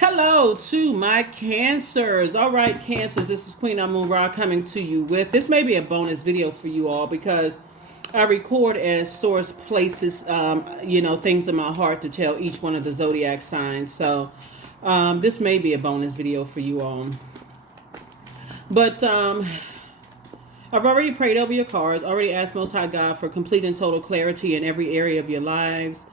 Hello to my cancers. All right, cancers, this is Queen Amun Ra coming to you with, this may be a bonus video for you all because I record as source places, things in my heart to tell each one of the zodiac signs. So this may be a bonus video for you all. But I've already prayed over your cards, already asked Most High God for complete and total clarity in every area of your lives.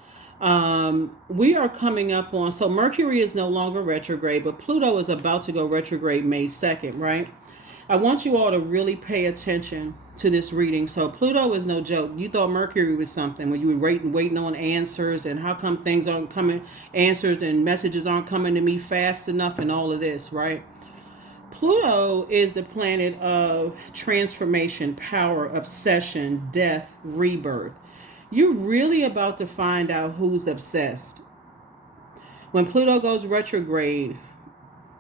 We are coming up on, so Mercury is no longer retrograde, but Pluto is about to go retrograde May 2nd, right? I want you all to really pay attention to this reading. So Pluto is no joke. You thought Mercury was something when you were waiting on answers, and how come things aren't coming, answers and messages aren't coming to me fast enough, and all of this, right? Pluto is the planet of transformation, power, obsession, death, rebirth. You're really about to find out who's obsessed. When Pluto goes retrograde,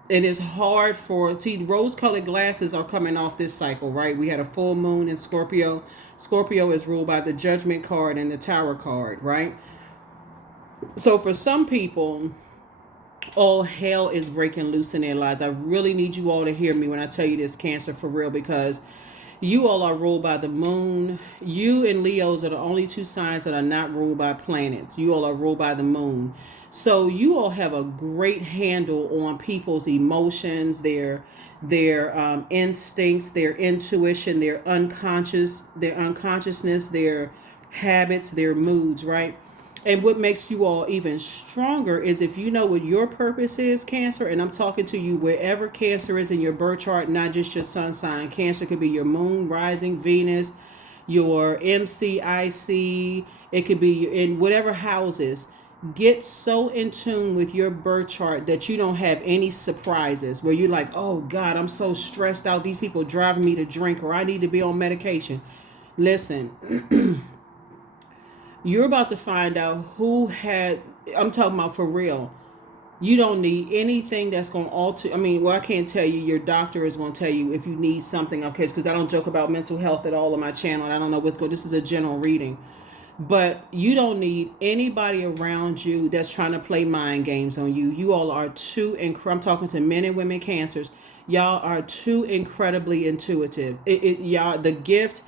it is hard for, see, rose-colored glasses are coming off this cycle, right? We had a full moon in Scorpio. Scorpio is ruled by the Judgment card and the Tower card, right? So for some people, all hell is breaking loose in their lives. I really need you all to hear me when I tell you this, Cancer, for real, because you all are ruled by the moon. You and Leos are the only two signs that are not ruled by planets. You all are ruled by the moon. So you all have a great handle on people's emotions, their instincts, their intuition, their unconsciousness, their habits, their moods, right? And what makes you all even stronger is if you know what your purpose is, Cancer, and I'm talking to you wherever Cancer is in your birth chart, not just your sun sign. Cancer could be your moon, rising, Venus, your MCIC. It could be in whatever houses. Get so in tune with your birth chart that you don't have any surprises where you're like, oh God, I'm so stressed out. These people driving me to drink, or I need to be on medication. Listen. You're about to find out who had, I'm talking about for real. You don't need anything that's going to alter. I can't tell you. Your doctor is going to tell you if you need something, okay? Because I don't joke about mental health at all on my channel. I don't know what's going. This is a general reading. But you don't need anybody around you that's trying to play mind games on you. You all are I'm talking to men and women cancers. Y'all are too incredibly intuitive. Y'all, the gift.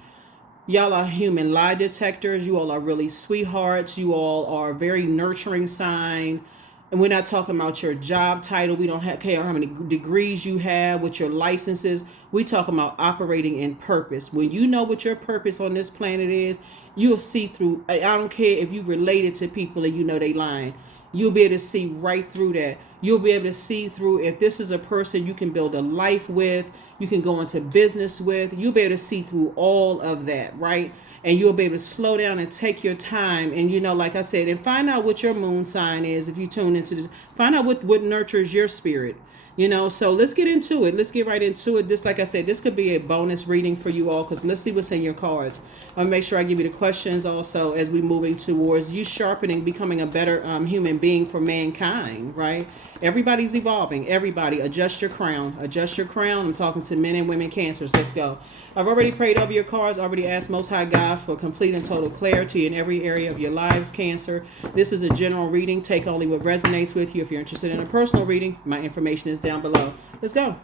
Y'all are human lie detectors. You all are really sweethearts. You all are very nurturing sign. And we're not talking about your job title. We don't care how many degrees you have, with your licenses. We talking about operating in purpose. When you know what your purpose on this planet is, you'll see through. I don't care if you related to people and you know they lying. You'll be able to see right through that. You'll be able to see through if this is a person you can build a life with, you can go into business with. You'll be able to see through all of that, right? And you'll be able to slow down and take your time. And, like I said, and find out what your moon sign is if you tune into this. Find out what nurtures your spirit. So let's get into it. Let's get right into it. This, like I said, this could be a bonus reading for you all because let's see what's in your cards. I'll make sure I give you the questions also as we're moving towards you sharpening, becoming a better human being for mankind, right? Everybody's evolving. Everybody, adjust your crown. Adjust your crown. I'm talking to men and women cancers. Let's go. I've already prayed over your cards, already asked Most High God for complete and total clarity in every area of your lives, Cancer. This is a general reading. Take only what resonates with you. If you're interested in a personal reading, my information is down below. Let's go.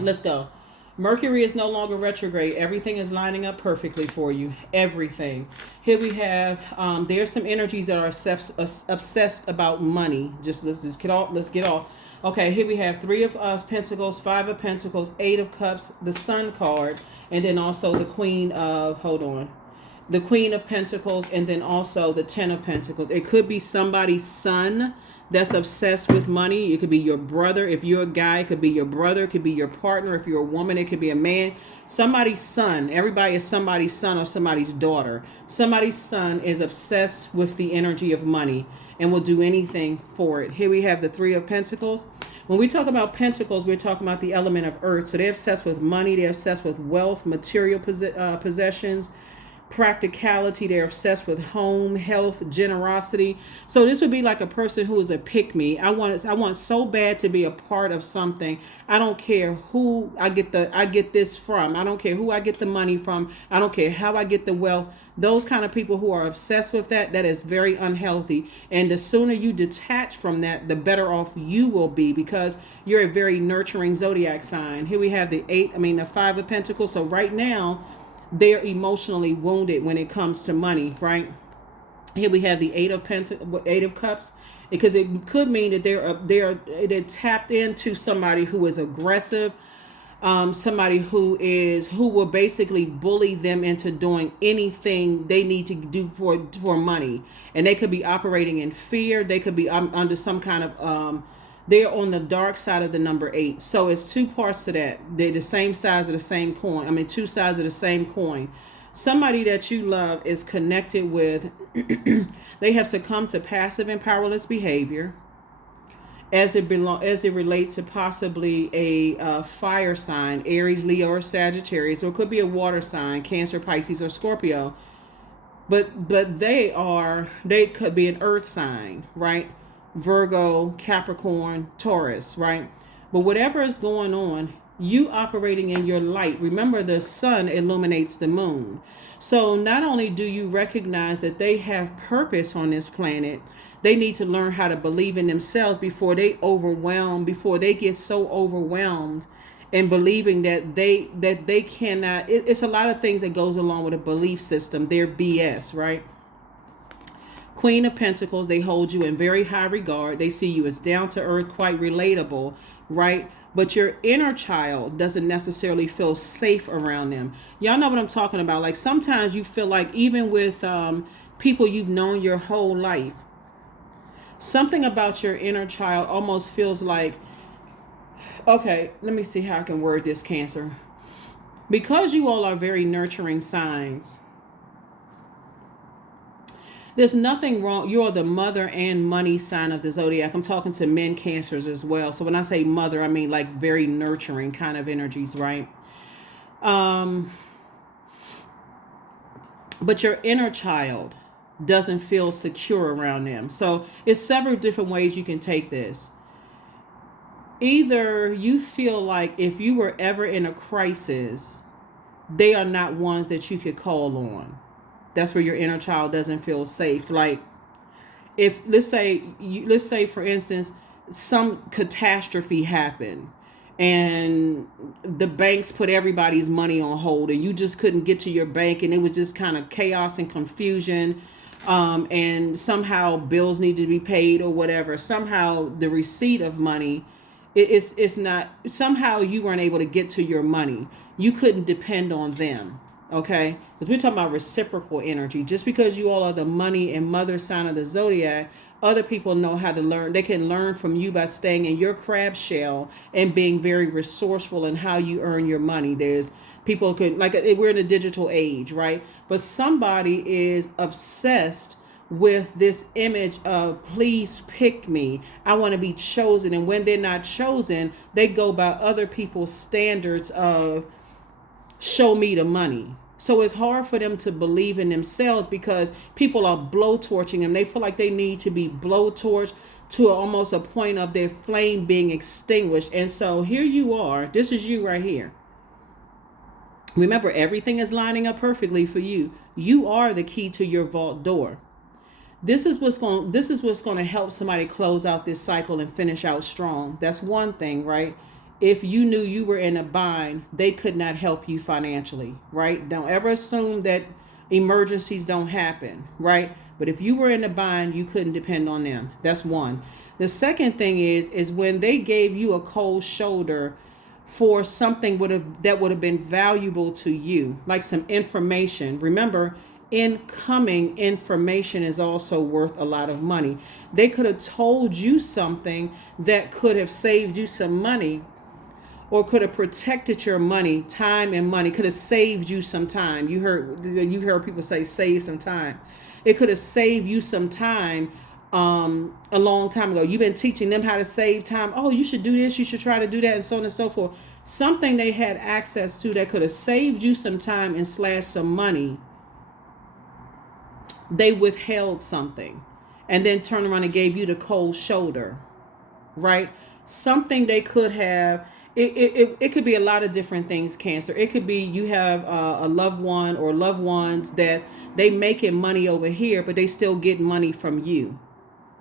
Let's go. Mercury is no longer retrograde. Everything is lining up perfectly for you. Everything. Here we have, there's some energies that are obsessed about money. Let's get off. Okay, here we have 3 of Pentacles, 5 of Pentacles, 8 of Cups, the Sun card, and then also the Queen of, the Queen of Pentacles, and then also the 10 of Pentacles. It could be somebody's son that's obsessed with money. It could be your brother. If you're a guy, it could be your brother. It could be your partner. If you're a woman, it could be a man. Somebody's son. Everybody is somebody's son or somebody's daughter. Somebody's son is obsessed with the energy of money and will do anything for it. Here we have the 3 of Pentacles. When we talk about pentacles, we're talking about the element of earth. So they're obsessed with money. They're obsessed with wealth, material possessions, practicality. They're obsessed with home, health, generosity. So this would be like a person who is a pick-me. I want so bad to be a part of something. I don't care who I get this from. I don't care who I get the money from. I don't care how I get the wealth. Those kind of people who are obsessed with that, that is very unhealthy. And the sooner you detach from that, the better off you will be, because you're a very nurturing zodiac sign. Here we have the Five of Pentacles. So right now, they're emotionally wounded when it comes to money, right? Here we have the Eight of Cups, because it could mean that they're tapped into somebody who is aggressive, somebody who will basically bully them into doing anything they need to do for money, and they could be operating in fear. They could be under some kind of they're on the dark side of the number 8. So it's two parts to that. They're the same size of the same coin. Two sides of the same coin. Somebody that you love is connected with, they have succumbed to passive and powerless behavior as it relates to possibly a fire sign, Aries, Leo, or Sagittarius, or it could be a water sign, Cancer, Pisces, or Scorpio. But they could be an earth sign, right? Virgo, Capricorn, Taurus, right? But whatever is going on, you operating in your light. Remember, the sun illuminates the moon. So not only do you recognize that they have purpose on this planet, they need to learn how to believe in themselves before they get so overwhelmed and believing that they cannot. It's a lot of things that goes along with a belief system. They're BS, right? Queen of Pentacles, they hold you in very high regard. They see you as down to earth, quite relatable, right? But your inner child doesn't necessarily feel safe around them. Y'all know what I'm talking about. Like sometimes you feel like even with people you've known your whole life, something about your inner child almost feels like, okay, let me see how I can word this, Cancer. Because you all are very nurturing signs, there's nothing wrong. You are the mother and money sign of the zodiac. I'm talking to men Cancers as well. So when I say mother, I mean like very nurturing kind of energies, right? But your inner child doesn't feel secure around them. So it's several different ways you can take this. Either you feel like if you were ever in a crisis, they are not ones that you could call on. That's where your inner child doesn't feel safe. Like if let's say for instance, some catastrophe happened and the banks put everybody's money on hold and you just couldn't get to your bank and it was just kind of chaos and confusion, and somehow bills need to be paid or whatever. Somehow the receipt of money, it's not, somehow you weren't able to get to your money. You couldn't depend on them. Okay, because we're talking about reciprocal energy. Just because you all are the money and mother sign of the zodiac, other people know how to learn. They can learn from you by staying in your crab shell and being very resourceful in how you earn your money. There's people can, like, we're in a digital age, right? But somebody is obsessed with this image of please pick me. I want to be chosen. And when they're not chosen, they go by other people's standards of show me the money. So it's hard for them to believe in themselves because people are blowtorching them. They feel like they need to be blowtorched to almost a point of their flame being extinguished. And so here you are. This is you right here. Remember, everything is lining up perfectly for you. You are the key to your vault door. This is what's going to help somebody close out this cycle and finish out strong. That's one thing, right? If you knew you were in a bind, they could not help you financially, right? Don't ever assume that emergencies don't happen, right? But if you were in a bind, you couldn't depend on them. That's one. The second thing is when they gave you a cold shoulder for something that would have been valuable to you, like some information. Remember, incoming information is also worth a lot of money. They could have told you something that could have saved you some money, or could have protected your money, time and money, could have saved you some time. You heard people say save some time. It could have saved you some time a long time ago. You've been teaching them how to save time. Oh, you should do this, you should try to do that, and so on and so forth. Something they had access to that could have saved you some time and slashed some money. They withheld something and then turned around and gave you the cold shoulder, right? Something they could have. It could be a lot of different things, Cancer. It could be you have a loved one or loved ones that They making money over here, but they still get money from you.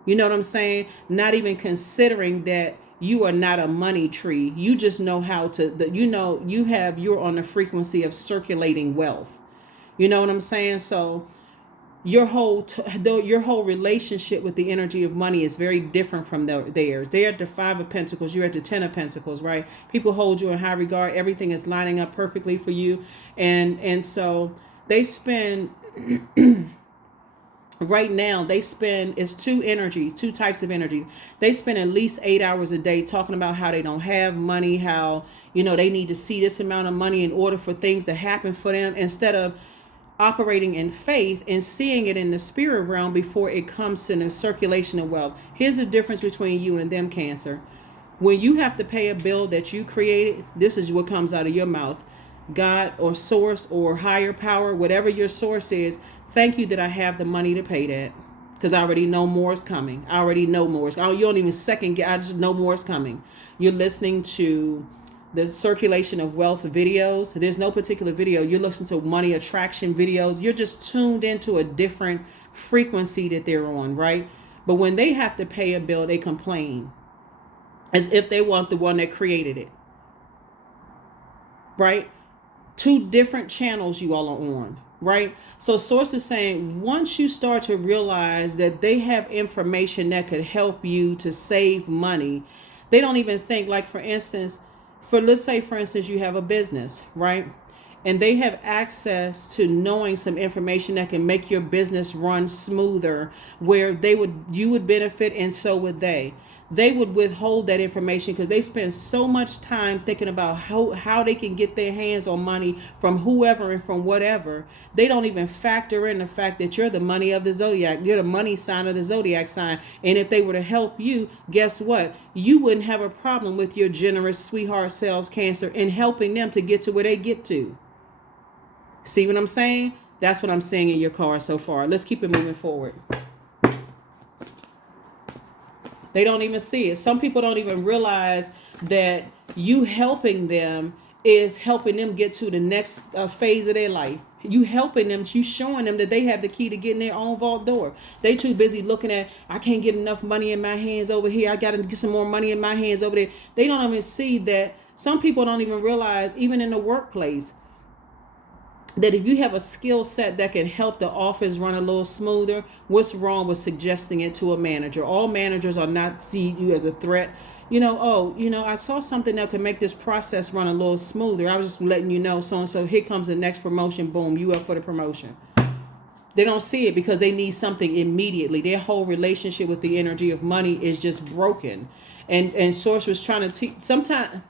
You know what I'm saying? Not even considering that you are not a money tree. You just know how to, you're on the frequency of circulating wealth. You know what I'm saying? So your whole relationship with the energy of money is very different from theirs. They're at the 5 of Pentacles. You're at the 10 of Pentacles, right? People hold you in high regard. Everything is lining up perfectly for you. And so they spend right now, it's two types of energies. They spend at least 8 hours a day talking about how they don't have money, how, they need to see this amount of money in order for things to happen for them, instead of operating in faith and seeing it in the spirit realm before it comes to the circulation of wealth. Here's the difference between you and them, Cancer. When you have to pay a bill that you created, this is what comes out of your mouth. God or source or higher power, whatever your source is, thank you that I have the money to pay that, because I already know more is coming. I already know more is coming. You don't even second guess. I just know more is coming. You're listening to the circulation of wealth videos. There's no particular video. You're listening to money attraction videos. You're just tuned into a different frequency that they're on, right? But when they have to pay a bill, they complain as if they want the one that created it, right? 2 different channels you all are on, right? So source is saying, once you start to realize that they have information that could help you to save money, they don't even think, like, for instance, let's say, for instance, you have a business, right? And they have access to knowing some information that can make your business run smoother, where you would benefit, and so would they. They would withhold that information because they spend so much time thinking about how they can get their hands on money from whoever and from whatever. They don't even factor in the fact that you're the money of the zodiac. You're the money sign of the zodiac sign. And if they were to help you, guess what? You wouldn't have a problem with your generous sweetheart selves, Cancer, in helping them to get to where they get to. See what I'm saying? That's what I'm seeing in your card so far. Let's keep it moving forward. They don't even see it. Some people don't even realize that you helping them is helping them get to the next phase of their life. You helping them, you showing them that they have the key to getting their own vault door. They too busy looking at, I can't get enough money in my hands over here. I got to get some more money in my hands over there. They don't even see that. Some people don't even realize, even in the workplace, that if you have a skill set that can help the office run a little smoother, what's wrong with suggesting it to a manager? All managers are not see you as a threat. I saw something that could make this process run a little smoother. I was just letting you know, so here comes the next promotion. Boom, you up for the promotion. They don't see it because they need something immediately. Their whole relationship with the energy of money is just broken. And Source was trying to teach sometimes.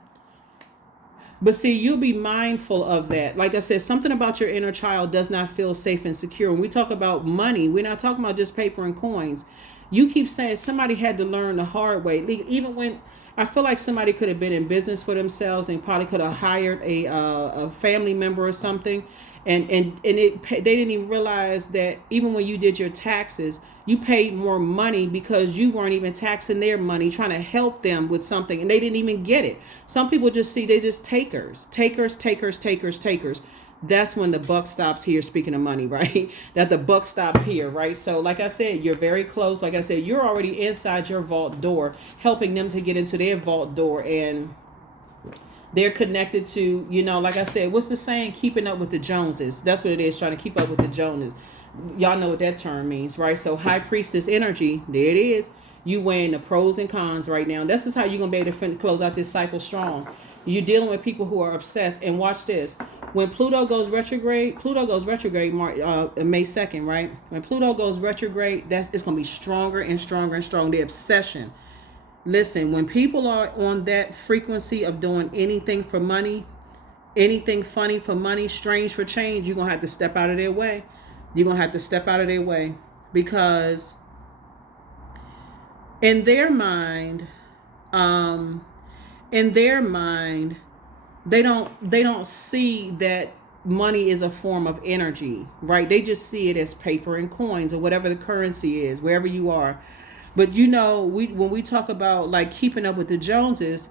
But see, you'll be mindful of that. Like I said, something about your inner child does not feel safe and secure. When we talk about money, we're not talking about just paper and coins. You keep saying somebody had to learn the hard way. Even when I feel like somebody could have been in business for themselves and probably could have hired a family member or something. And they didn't even realize that even when you did your taxes, you paid more money because you weren't even taxing their money, trying to help them with something, and they didn't even get it. Some people just see, they just takers. That's when the buck stops here, speaking of money, right? That the buck stops here, right? So like I said, you're very close. Like I said, you're already inside your vault door, helping them to get into their vault door, and they're connected to, like I said, what's the saying? Keeping up with the Joneses. That's what it is, trying to keep up with the Joneses. Y'all know what that term means, right? So high priestess energy, there it is. You weighing the pros and cons right now. This is how you're going to be able to close out this cycle strong. You're dealing with people who are obsessed. And watch this. When Pluto goes retrograde May 2nd, right? When Pluto goes retrograde, it's going to be stronger and stronger and stronger. The obsession. Listen, when people are on that frequency of doing anything for money, anything funny for money, strange for change, you're going to have to step out of their way. You're going to have to step out of their way, because in their mind, they don't see that money is a form of energy, right? They just see it as paper and coins or whatever the currency is, wherever you are. But when we talk about like keeping up with the Joneses,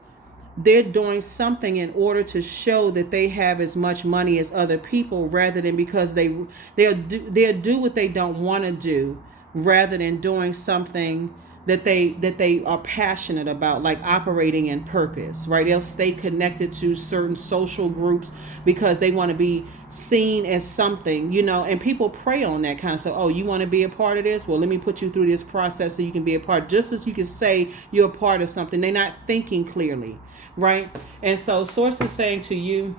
they're doing something in order to show that they have as much money as other people, rather than because they'll do what they don't want to do, rather than doing something that they are passionate about, like operating in purpose, right? They'll stay connected to certain social groups because they want to be seen as something, and people prey on that kind of stuff. Oh, you want to be a part of this? Well, let me put you through this process so you can be a part. Just as you can say you're a part of something, they're not thinking clearly, right? And so Source is saying to you,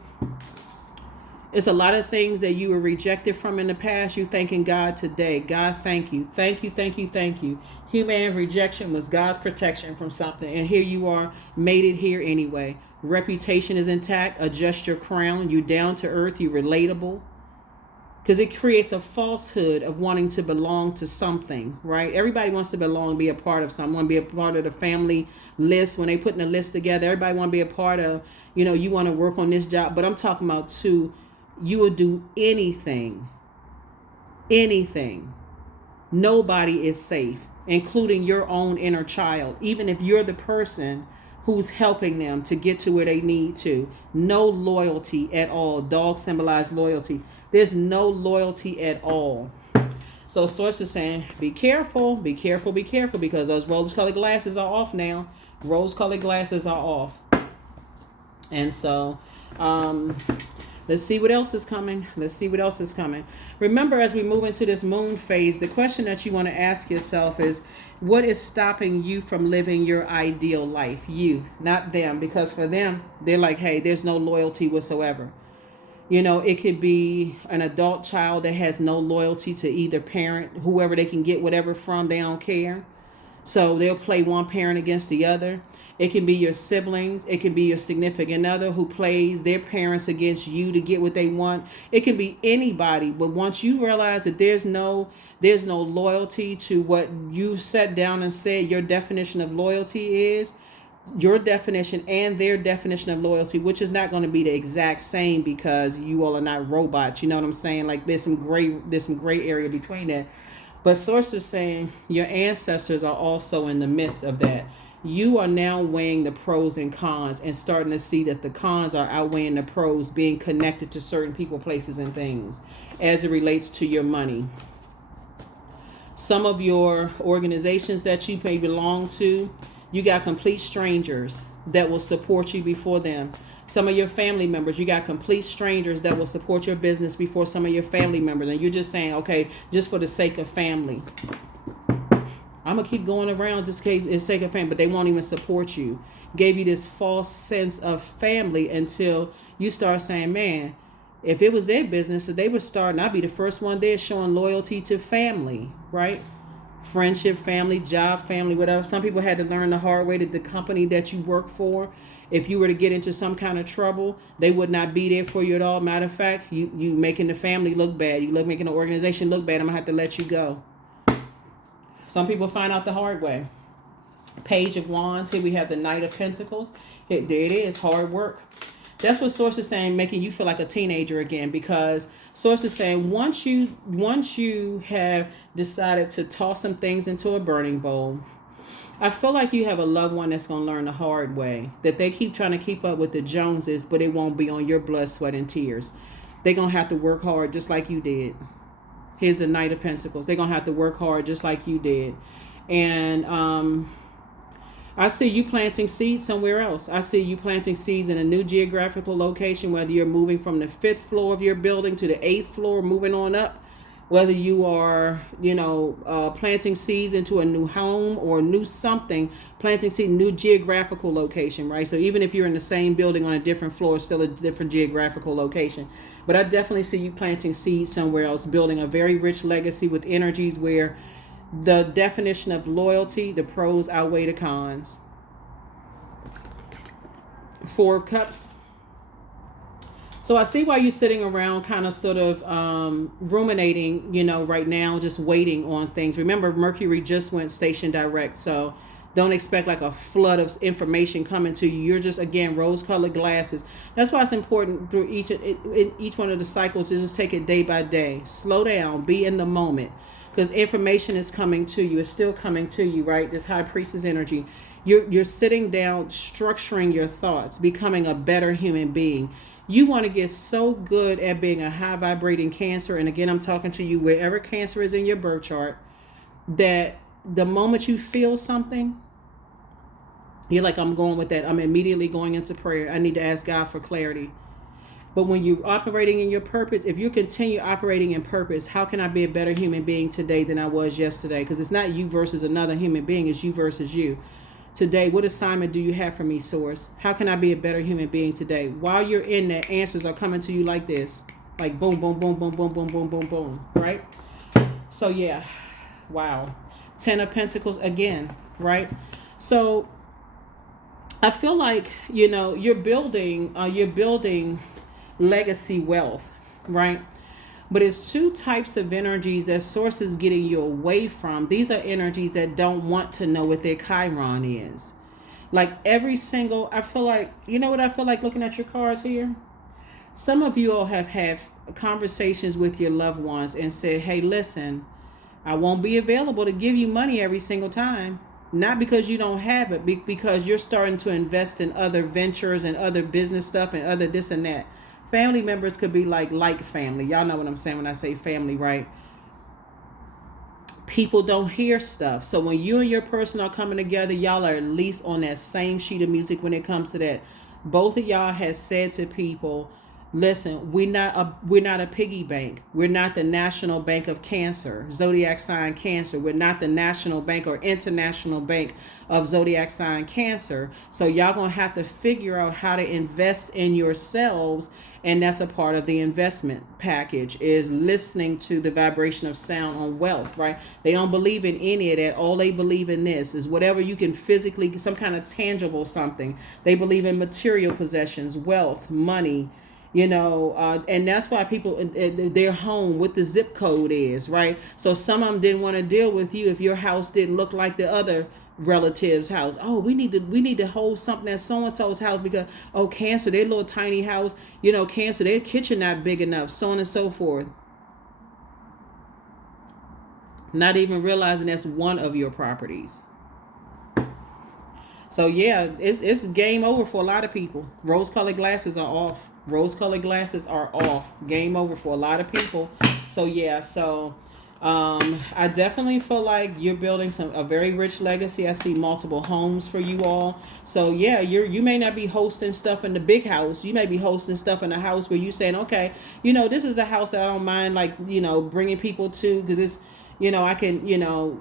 it's a lot of things that you were rejected from in the past. You thanking God today. God, thank you. Thank you, thank you, thank you. Human rejection was God's protection from something. And here you are, made it here anyway. Reputation is intact. Adjust your crown. You down to earth. You relatable. Because it creates a falsehood of wanting to belong to something, right? Everybody wants to belong, be a part of something, want to be a part of the family list. When they putting a list together, everybody want to be a part of, you want to work on this job. But I'm talking about too, you will do anything. Nobody is safe, including your own inner child. Even if you're the person who's helping them to get to where they need to. No loyalty at all. Dogs symbolize loyalty. There's no loyalty at all. So Source is saying, be careful, be careful, be careful, because those rose-colored glasses are off now. Rose-colored glasses are off. And so, let's see what else is coming. Remember, as we move into this moon phase, the question that you want to ask yourself is, what is stopping you from living your ideal life? You, not them. Because for them, they're like, hey, there's no loyalty whatsoever. It could be an adult child that has no loyalty to either parent, whoever they can get whatever from, they don't care. So they'll play one parent against the other. It can be your siblings. It can be your significant other who plays their parents against you to get what they want. It can be anybody. But once you realize that there's no loyalty to what you've set down and said your definition of loyalty is, your definition and their definition of loyalty, which is not going to be the exact same because you all are not robots. You know what I'm saying? Like there's some gray area between that. But Source is saying your ancestors are also in the midst of that. You are now weighing the pros and cons and starting to see that the cons are outweighing the pros, being connected to certain people, places, and things as it relates to your money. Some of your organizations that you may belong to, you got complete strangers that will support you before them. Some of your family members, you got complete strangers that will support your business before some of your family members. And you're just saying, okay, just for the sake of family, I'm going to keep going around just for the sake of family, but they won't even support you. Gave you this false sense of family until you start saying, man, if it was their business, if they were starting, I'd be the first one there showing loyalty to family, right? Friendship, family, job, family, whatever. Some people had to learn the hard way that the company that you work for, if you were to get into some kind of trouble, they would not be there for you at all. Matter of fact, you making the family look bad. You making the organization look bad. I'm going to have to let you go. Some people find out the hard way. Page of Wands. Here we have the Knight of Pentacles. There it is. Hard work. That's what Source is saying, making you feel like a teenager again, because Source is saying once you have decided to toss some things into a burning bowl, I feel like you have a loved one that's going to learn the hard way, that they keep trying to keep up with the Joneses, but it won't be on your blood, sweat, and tears. They're going to have to work hard just like you did. Here's the Knight of Pentacles. They're going to have to work hard just like you did. And I see you planting seeds somewhere else. I see you planting seeds in a new geographical location, whether you're moving from the 5th floor of your building to the 8th floor, moving on up, whether you are, planting seeds into a new home or new something, planting seed, new geographical location, right? So even if you're in the same building on a different floor, still a different geographical location. But I definitely see you planting seeds somewhere else, building a very rich legacy with energies where the definition of loyalty, the pros outweigh the cons. 4 of Cups. So I see why you're sitting around kind of sort of ruminating, right now, just waiting on things. Remember, Mercury just went station direct, so don't expect like a flood of information coming to you. You're just, again, rose-colored glasses. That's why it's important through each one of the cycles is just take it day by day. Slow down. Be in the moment. Because information is coming to you. It's still coming to you, right? This High Priestess energy. You're sitting down, structuring your thoughts, becoming a better human being. You want to get so good at being a high vibrating Cancer. And again, I'm talking to you wherever Cancer is in your birth chart, that the moment you feel something, you're like, I'm going with that. I'm immediately going into prayer. I need to ask God for clarity. But when you're operating in your purpose, if you continue operating in purpose, how can I be a better human being today than I was yesterday? Because it's not you versus another human being. It's you versus you. Today, what assignment do you have for me, Source? How can I be a better human being today? While you're in that, answers are coming to you like this. Like boom, boom, boom, boom, boom, boom, boom, boom, boom. Right? So yeah. Wow. 10 of Pentacles again. Right? So I feel like, you're building legacy wealth, right? But it's two types of energies that Source is getting you away from. These are energies that don't want to know what their Chiron is. Like I feel like, what I feel like looking at your cards here? Some of you all have had conversations with your loved ones and said, hey, listen, I won't be available to give you money every single time. Not because you don't have it, because you're starting to invest in other ventures and other business stuff and other this and that. Family members could be like family. Y'all know what I'm saying when I say family, right? People don't hear stuff. So when you and your person are coming together, y'all are at least on that same sheet of music when it comes to that. Both of y'all has said to people, listen, we're not a piggy bank. We're not the National Bank of Cancer, Zodiac Sign Cancer. We're not the National Bank or International Bank of Zodiac Sign Cancer. So y'all gonna have to figure out how to invest in yourselves. And that's a part of the investment package, is listening to the vibration of sound on wealth, right? They don't believe in any of that. All they believe in this is whatever you can physically, some kind of tangible something. They believe in material possessions, wealth, money, and that's why people, their home, what the zip code is, right? So some of them didn't want to deal with you if your house didn't look like the other relative's house. Oh, we need to hold something at so-and-so's house because, Cancer, their little tiny house, Cancer, their kitchen not big enough, so on and so forth. Not even realizing that's one of your properties. So yeah, it's game over for a lot of people. Rose-colored glasses are off. Rose-colored glasses are off. Game over for a lot of people. So yeah, I definitely feel like you're building a very rich legacy. I see multiple homes for you all. So yeah, you may not be hosting stuff in the big house. You may be hosting stuff in the house where you're saying, okay, this is the house that I don't mind, bringing people to, because it's, I can,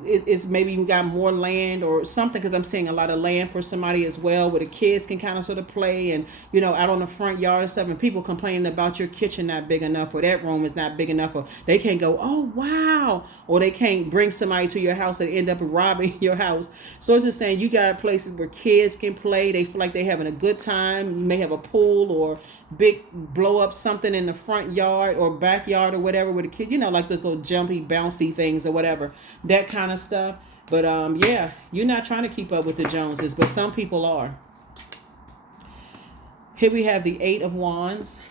it's maybe you got more land or something, because I'm seeing a lot of land for somebody as well, where the kids can kind of sort of play and, out on the front yard and stuff, and people complaining about your kitchen not big enough, or that room is not big enough, or they can't go, oh, wow, or they can't bring somebody to your house and end up robbing your house. So it's just saying you got places where kids can play. They feel like they're having a good time. You may have a pool or big blow up something in the front yard or backyard or whatever with a kid, like those little jumpy bouncy things or whatever, that kind of stuff. But yeah, you're not trying to keep up with the Joneses, but some people are. Here we have the 8 of Wands.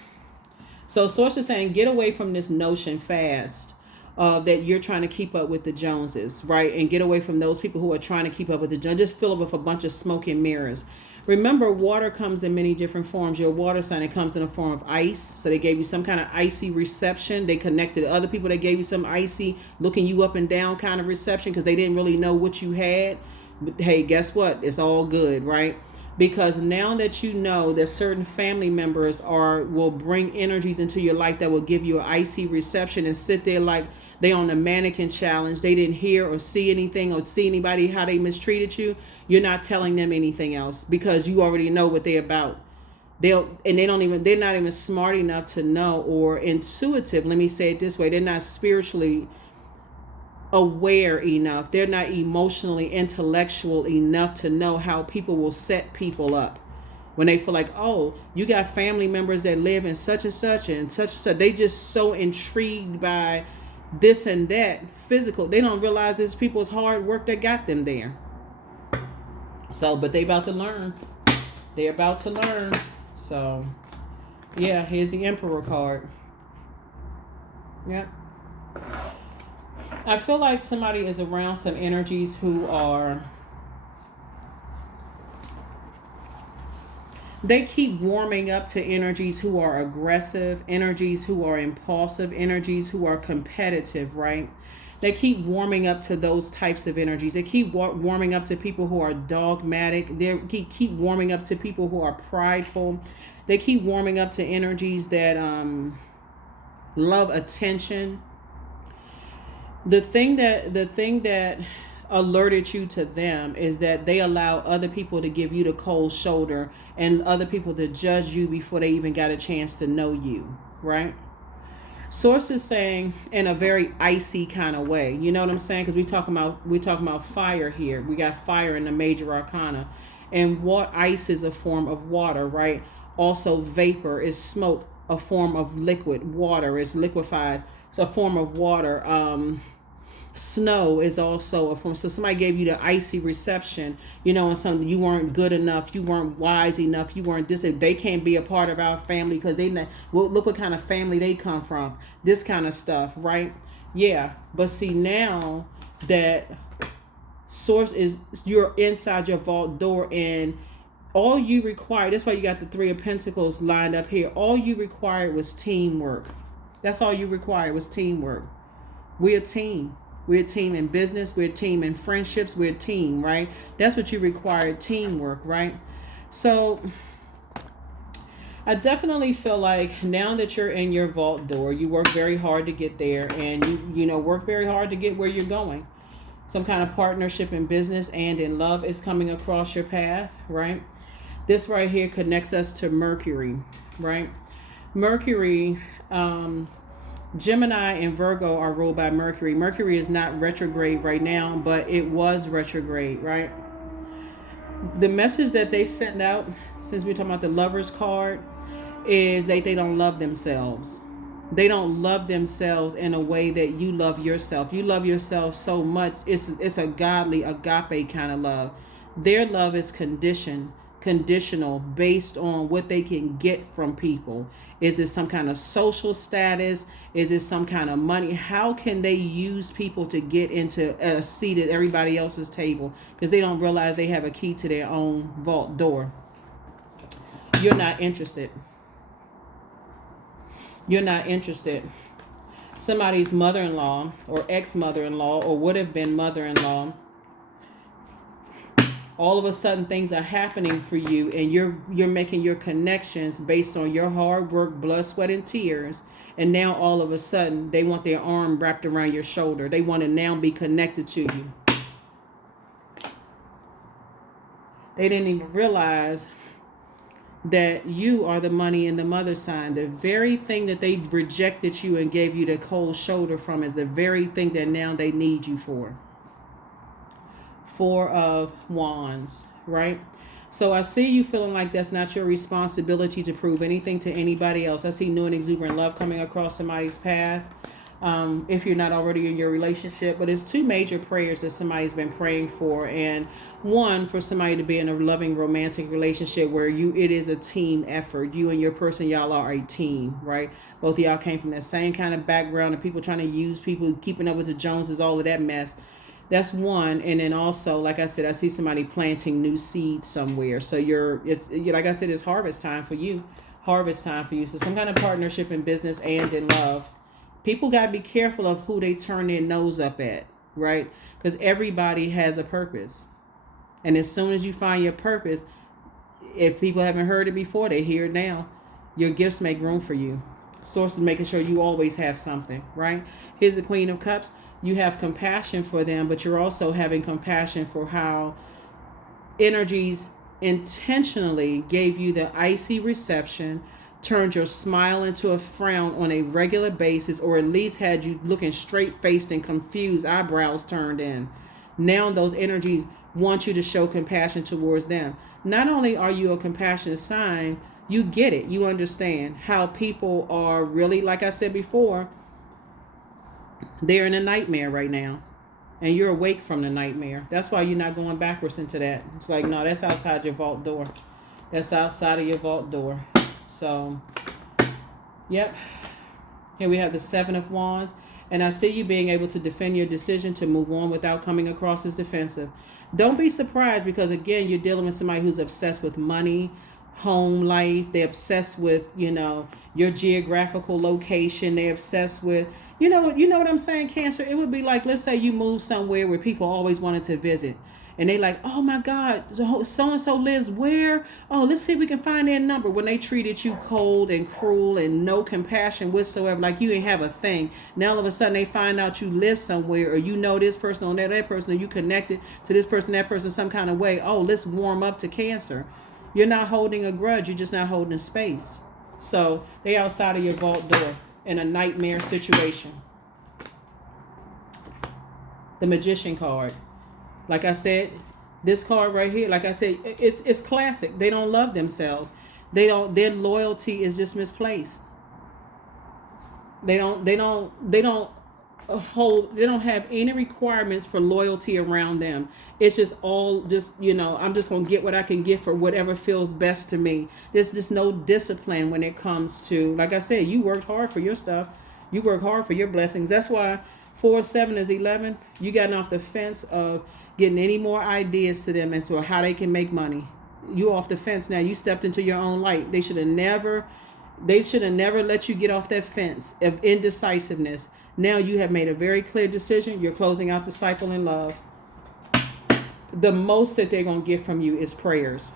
So Source is saying get away from this notion fast that you're trying to keep up with the Joneses, right? And get away from those people who are trying to keep up with the Joneses. Just fill it with a bunch of smoke and mirrors. Remember, water comes in many different forms. Your water sign, it comes in a form of ice. So they gave you some kind of icy reception. They connected to other people that gave you some icy, looking you up and down kind of reception, because they didn't really know what you had. But hey, guess what? It's all good, right? Because now that you know that certain family members will bring energies into your life that will give you an icy reception and sit there like they on a mannequin challenge. They didn't hear or see anything or see anybody, how they mistreated you. You're not telling them anything else because you already know what they're about. They're not even smart enough to know, or intuitive. Let me say it this way. They're not spiritually aware enough. They're not emotionally intellectual enough to know how people will set people up. When they feel like, oh, you got family members that live in such and such and such and such. They just so intrigued by this and that physical. They don't realize it's people's hard work that got them there. So, but they about to learn. They're about to learn. So, yeah, here's the Emperor card. Yep. I feel like somebody is around some energies who are They keep warming up to energies who are aggressive, energies who are impulsive, energies who are competitive, right? They keep warming up to those types of energies. They keep warming up to people who are dogmatic. They keep warming up to people who are prideful. They keep warming up to energies that love attention. The thing that alerted you to them is that they allow other people to give you the cold shoulder and other people to judge you before they even got a chance to know you, right? Source is saying in a very icy kind of way. You know what I'm saying? Because we talking about fire here. We got fire in the major arcana, and what ice is a form of water, right? Also, vapor is smoke, a form of liquid. Water is liquefies. It's a form of water. Snow is also a form. So somebody gave you the icy reception, and something you weren't good enough, you weren't wise enough, you weren't this. They can't be a part of our family because well, look what kind of family they come from. This kind of stuff, right? Yeah, but see now that source is you're inside your vault door, and all you required. That's why you got the Three of Pentacles lined up here. All you required was teamwork. That's all you required was teamwork. We're a team. We're a team in business. We're a team in friendships. We're a team, right? That's what you require, teamwork, right? So I definitely feel like now that you're in your vault door, you work very hard to get there, and you work very hard to get where you're going. Some kind of partnership in business and in love is coming across your path, right? This right here connects us to Mercury, right? Mercury, Gemini and Virgo are ruled by Mercury. Mercury is not retrograde right now, but it was retrograde, right? The message that they send out, since we're talking about the Lover's card, is they don't love themselves. They don't love themselves in a way that you love yourself. You love yourself so much. It's a godly, agape kind of love. Their love is conditional, based on what they can get from people. Is it some kind of social status? Is it some kind of money? How can they use people to get into a seat at everybody else's table? Because they don't realize they have a key to their own vault door. You're not interested. You're not interested. Somebody's mother-in-law or ex-mother-in-law or would have been mother-in-law, all of a sudden things are happening for you, and you're making your connections based on your hard work, blood, sweat, and tears. And now all of a sudden they want their arm wrapped around your shoulder. They want to now be connected to you. They didn't even realize that you are the money in the mother sign. The very thing that they rejected you and gave you the cold shoulder from is the very thing that now they need you for. Four of Wands, right? So I see you feeling like that's not your responsibility to prove anything to anybody else. I see new and exuberant love coming across somebody's path. If you're not already in your relationship, but it's two major prayers that somebody's been praying for, and one for somebody to be in a loving romantic relationship where it is a team effort. You and your person, y'all are a team, right? Both of y'all came from that same kind of background, and people trying to use people, keeping up with the Joneses, all of that mess. That's one. And then also, like I said, I see somebody planting new seeds somewhere. So like I said, it's harvest time for you. Harvest time for you. So some kind of partnership in business and in love. People got to be careful of who they turn their nose up at, right? Because everybody has a purpose. And as soon as you find your purpose, if people haven't heard it before, they hear it now. Your gifts make room for you. Source is making sure you always have something, right? Here's the Queen of Cups. You have compassion for them, but you're also having compassion for how energies intentionally gave you the icy reception, turned your smile into a frown on a regular basis, or at least had you looking straight-faced and confused, eyebrows turned in. Now those energies want you to show compassion towards them. Not only are you a compassionate sign, you get it. You understand how people are really, like I said before, they're in a nightmare right now, and you're awake from the nightmare. That's why you're not going backwards into that. It's like, no, that's outside your vault door. That's outside of your vault door. So, yep. Here we have the Seven of Wands, and I see you being able to defend your decision to move on without coming across as defensive. Don't be surprised, because again, you're dealing with somebody who's obsessed with money, home life. They're obsessed with, your geographical location. They're obsessed with, you know what I'm saying, Cancer? It would be like, let's say you move somewhere where people always wanted to visit. And they like, oh my God, so and so lives where? Oh, let's see if we can find their number. When they treated you cold and cruel and no compassion whatsoever, like you ain't have a thing. Now all of a sudden they find out you live somewhere, or you know this person or that person, or you connected to this person, that person some kind of way. Oh, let's warm up to Cancer. You're not holding a grudge. You're just not holding space. So they outside of your vault door in a nightmare situation. The Magician card. Like I said, this card right here, like I said, it's classic. They don't love themselves. Their loyalty is just misplaced. They don't have any requirements for loyalty around them. It's just all just, I'm just going to get what I can get for whatever feels best to me. There's just no discipline when it comes to, like I said, you worked hard for your stuff. You work hard for your blessings. That's why 4, 7 is 11. You gotten off the fence of getting any more ideas to them as to how they can make money. You off the fence now. You stepped into your own light. They should have never let you get off that fence of indecisiveness. Now you have made a very clear decision. You're closing out the cycle in love. The most that they're going to get from you is prayers.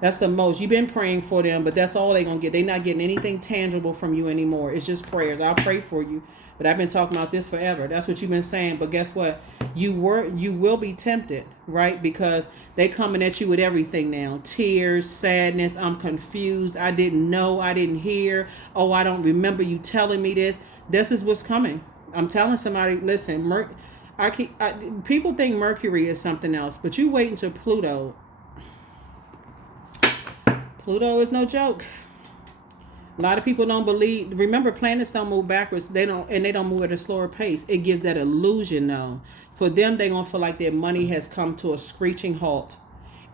That's the most. You've been praying for them, but that's all they're going to get. They're not getting anything tangible from you anymore. It's just prayers. I'll pray for you. But I've been talking about this forever. That's what you've been saying. But guess what? You will be tempted, right? Because they coming at you with everything now. Tears, sadness, I'm confused. I didn't know. I didn't hear. Oh, I don't remember you telling me this. This is what's coming. I'm telling somebody, listen, people think Mercury is something else, but you wait until Pluto. Pluto is no joke. A lot of people don't believe. Remember, planets don't move backwards. They don't move at a slower pace. It gives that illusion, though. For them, they're going to feel like their money has come to a screeching halt.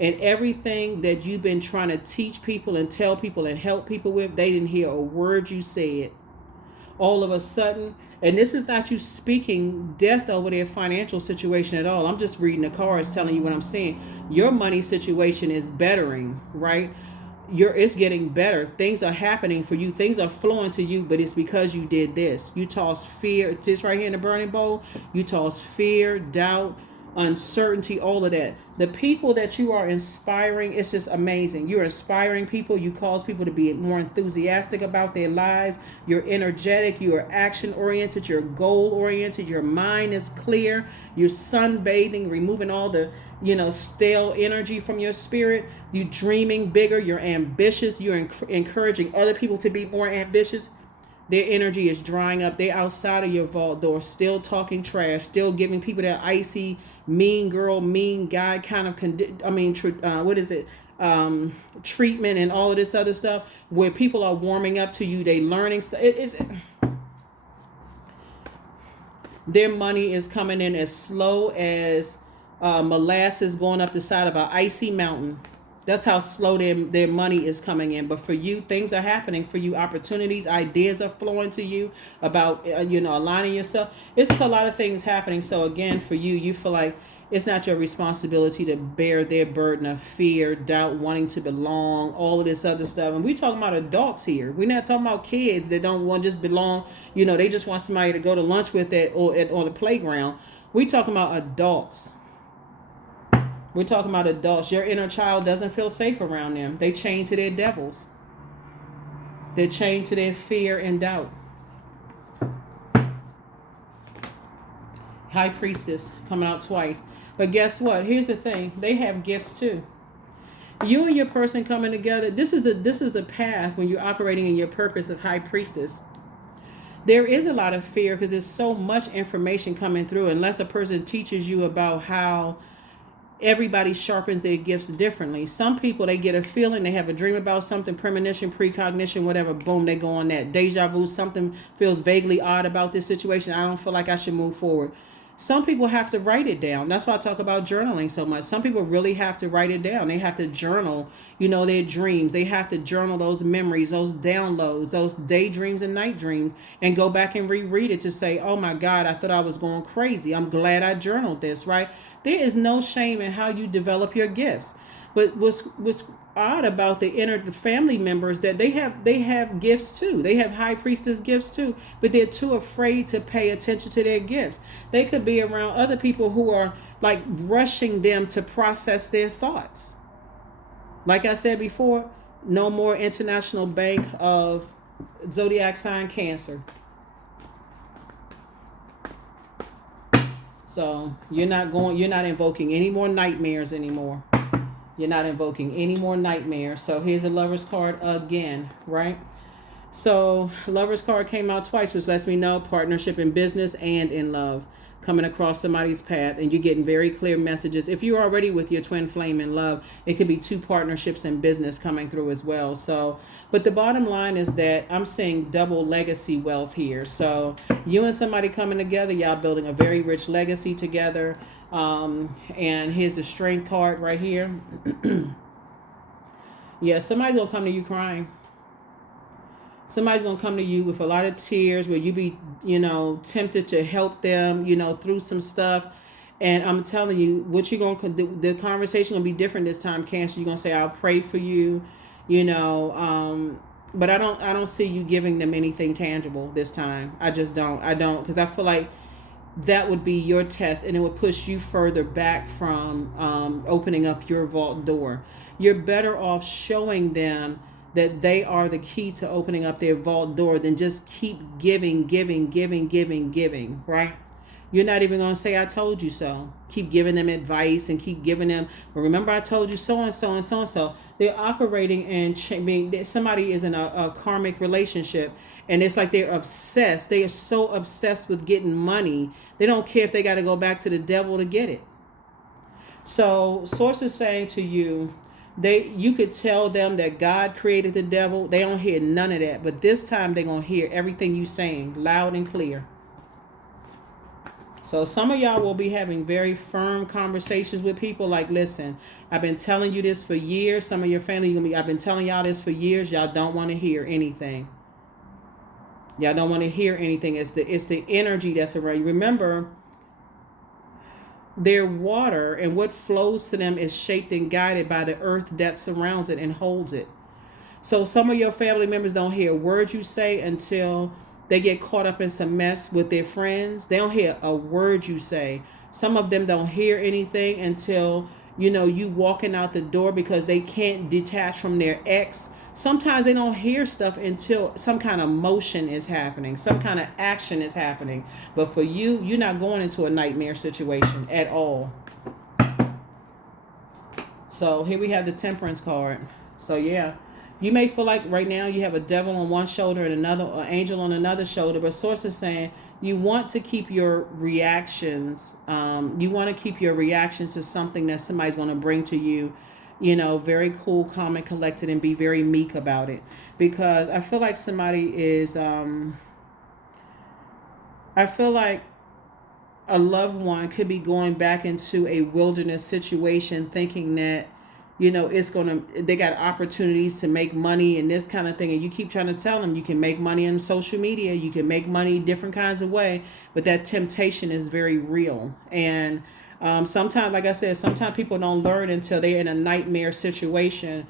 And everything that you've been trying to teach people and tell people and help people with, they didn't hear a word you said. All of a sudden, and this is not you speaking death over their financial situation at all. I'm just reading the cards telling you what I'm seeing. Your money situation is bettering, right? It's getting better. Things are happening for you. Things are flowing to you, but it's because you did this. You tossed fear, this right here in the burning bowl. You tossed fear, doubt, uncertainty, all of that. The people that you are inspiring, it's just amazing. You're inspiring people. You cause people to be more enthusiastic about their lives. You're energetic. You are action oriented. You're goal oriented. Your mind is clear. You're sunbathing, removing all the stale energy from your spirit. You dreaming bigger. You're ambitious. You're encouraging other people to be more ambitious. Their energy is drying up. They're outside of your vault door, still talking trash, still giving people that icy, mean girl, mean guy kind of treatment and all of this other stuff, where people are warming up to you. They learning stuff. Their money is coming in as slow as molasses going up the side of an icy mountain. That's how slow their money is coming in. But for you, things are happening for you. Opportunities, ideas are flowing to you about, aligning yourself. It's just a lot of things happening. So again, for you, you feel like it's not your responsibility to bear their burden of fear, doubt, wanting to belong, all of this other stuff. And we're talking about adults here. We're not talking about kids that don't want to just belong. They just want somebody to go to lunch with on the playground. We're talking about adults. We're talking about adults. Your inner child doesn't feel safe around them. They chain to their devils. They're chained to their fear and doubt. High Priestess coming out twice. But guess what? Here's the thing. They have gifts too. You and your person coming together. This is the path when you're operating in your purpose of High Priestess. There is a lot of fear because there's so much information coming through. Unless a person teaches you about how everybody sharpens their gifts differently. Some people, they get a feeling, they have a dream about something, premonition, precognition, whatever, boom, they go on that. Deja vu, something feels vaguely odd about this situation. I don't feel like I should move forward. Some people have to write it down. That's why I talk about journaling so much. Some people really have to write it down. They have to journal, their dreams. They have to journal those memories, those downloads, those daydreams and night dreams, and go back and reread it to say, oh my God, I thought I was going crazy. I'm glad I journaled this, right? There is no shame in how you develop your gifts. But what's odd about the family members that they have gifts too. They have high priestess gifts too, but they're too afraid to pay attention to their gifts. They could be around other people who are like rushing them to process their thoughts. Like I said before, no more international bank of Zodiac sign Cancer. So you're not invoking any more nightmares anymore. You're not invoking any more nightmares. So here's a Lover's card again, right? So Lover's card came out twice, which lets me know partnership in business and in love coming across somebody's path, and you're getting very clear messages. If you're already with your twin flame in love, it could be two partnerships in business coming through as well. So, but the bottom line is that I'm seeing double legacy wealth here. So you and somebody coming together, y'all building a very rich legacy together. And here's the strength card right here. Yeah, somebody's gonna come to you crying. Somebody's going to come to you with a lot of tears where you be, tempted to help them, through some stuff. And I'm telling you, what you're going to do, the conversation going to be different this time, Cancer. You're going to say, I'll pray for you, but I don't see you giving them anything tangible this time. I just don't. Because I feel like that would be your test, and it would push you further back from opening up your vault door. You're better off showing them that they are the key to opening up their vault door than just keep giving, right? You're not even going to say, I told you so. Keep giving them advice and keep giving them, well, remember I told you so and so and so and so. They're operating and somebody is in a karmic relationship, and it's like they're obsessed. They are so obsessed with getting money. They don't care if they got to go back to the devil to get it. So Source is saying to you, you could tell them that God created the devil. They don't hear none of that. But this time they're going to hear everything you saying loud and clear. So some of y'all will be having very firm conversations with people like, listen, I've been telling you this for years. Some of your family, I've been telling y'all this for years. Y'all don't want to hear anything. Y'all don't want to hear anything. It's the energy that's around you. Remember, their water and what flows to them is shaped and guided by the earth that surrounds it and holds it. So some of your family members don't hear a word you say until they get caught up in some mess with their friends. They don't hear a word you say. Some of them don't hear anything until, you walking out the door because they can't detach from their ex. Sometimes they don't hear stuff until some kind of motion is happening, some kind of action is happening. But for you, you're not going into a nightmare situation at all. So here we have the Temperance card. So yeah, you may feel like right now you have a devil on one shoulder and an angel on another shoulder. But Source is saying you want to keep your reactions. You want to keep your reactions to something that somebody's going to bring to you. Very cool, calm, and collected, and be very meek about it. Because I feel like somebody is, I feel like a loved one could be going back into a wilderness situation thinking that, they got opportunities to make money and this kind of thing. And you keep trying to tell them you can make money on social media, you can make money different kinds of way, but that temptation is very real. And sometimes, like I said, sometimes people don't learn until they're in a nightmare situation